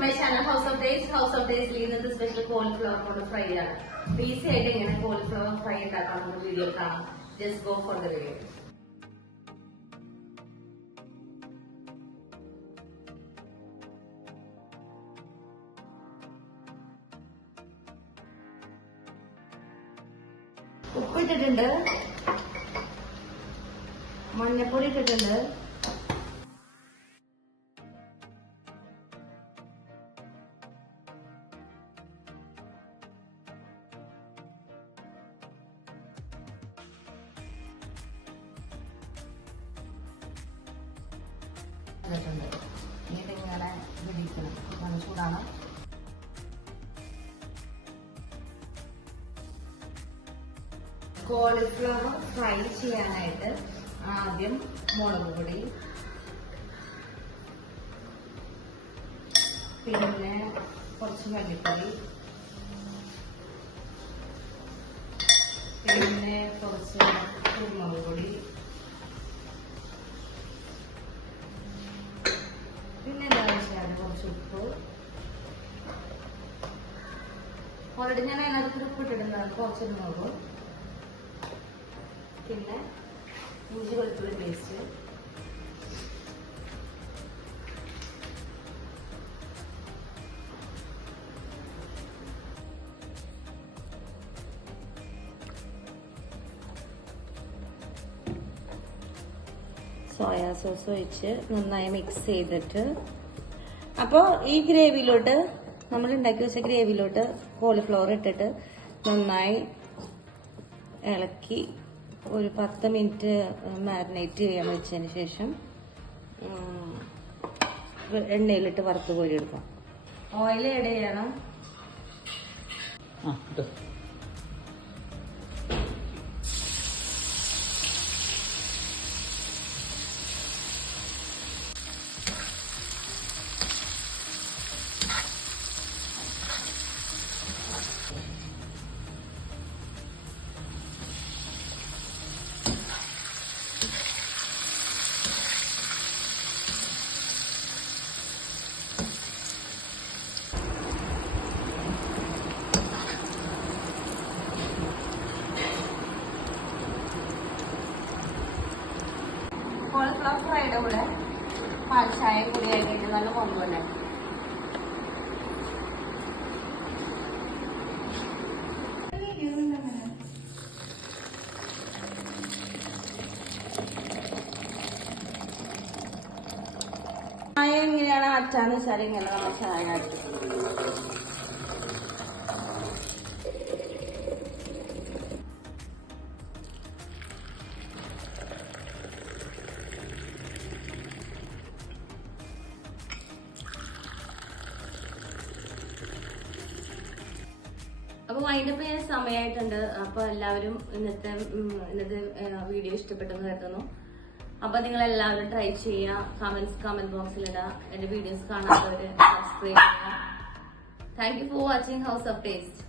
My channel house of taste ഇന്നത്തെ special cauliflower കൊണ്ട് fry ആണ്. ഈസി ആയിട്ട് എങ്ങനെ കോളിഫ്ലവർ ഫ്രൈ ഉണ്ടാക്കാമെന്ന് വീഡിയോ കാണാം. Just go for the video. ഉപ്പിട്ടിട്ടുണ്ട്, മഞ്ഞപ്പൊടി ഇട്ടിട്ടുണ്ട്, ഇതിങ്ങനെ പിടിക്കണം. നല്ല ചൂടാണ്. കോളിഫ്ലവർ ഫ്രൈ ചെയ്യാനായിട്ട് ആദ്യം മുളക് പൊടി, പിന്നെ കുറച്ച് മല്ലിപ്പൊടി, പിന്നെ കുറച്ച് കുരുമുളക് പൊടി, പിന്നെ എന്താ വെച്ചാൽ കുറച്ച് ഉപ്പ്. ഓൾറെഡി ഞാൻ അതിനകത്ത് ഉപ്പ് ഇട്ടിട്ടുണ്ടായിരുന്നു, കുറച്ച് മുളക്, പിന്നെ ഇഞ്ചി വെളുത്തുള്ളി പേസ്റ്റ്, സോയാ സോസ് ഒഴിച്ച് നന്നായി മിക്സ് ചെയ്തിട്ട്, അപ്പോൾ ഈ ഗ്രേവിയിലോട്ട് നമ്മൾ ഉണ്ടാക്കി വെച്ച ഗ്രേവിയിലോട്ട് കോളിഫ്ലവർ ഇട്ടിട്ട് നന്നായി ഇളക്കി ഒരു 10 മിനിറ്റ് മാരിനേറ്റ് ചെയ്യാൻ വെച്ചതിന് ശേഷം എണ്ണയിലിട്ട് വറുത്ത് കോരി എടുക്കാം. ഓയിൽ ആഡ് ചെയ്യണം. കോളിഫ്ലവർ ഫ്രൈയുടെ കൂടെ പാൽച്ചായ കൂടി ആക്കിയിട്ട് നല്ല കോംബോ ഉണ്ടാക്കി. ചായ എങ്ങനെയാണ് അച്ചാന്ന് വെച്ചാൽ ഇങ്ങനെ നമ്മൾ ചായ ആക്കി അപ്പൊ വൈൻഡപ്പ് ചെയ്യാൻ സമയമായിട്ടുണ്ട്. അപ്പൊ എല്ലാവരും ഇന്നത്തെ വീഡിയോ ഇഷ്ടപ്പെട്ടെന്ന് കരുതുന്നു. അപ്പൊ നിങ്ങൾ എല്ലാവരും ട്രൈ ചെയ്യുക. കമന്റ് ബോക്സിൽ ഇടുക. എന്റെ വീഡിയോസ് കാണാത്തവര് സബ്സ്ക്രൈബ് ചെയ്യുക. Thank you for watching house of taste.